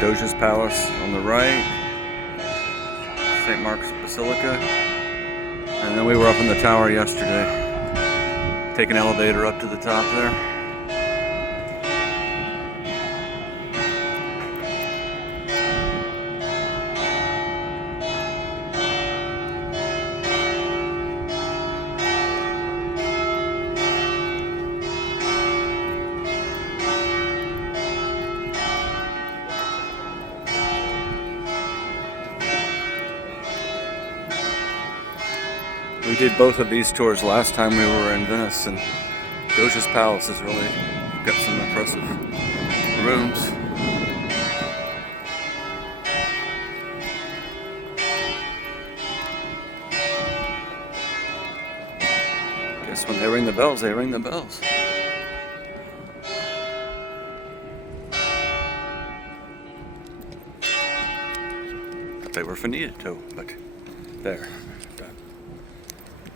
Doge's Palace on the right, St. Mark's Basilica, and then we were up in the tower yesterday. Take an elevator up to the top there. We did both of these tours last time we were in Venice, and Doge's Palace has really got some impressive rooms. Guess when they ring the bells, they ring the bells. Thought they were finito, but there.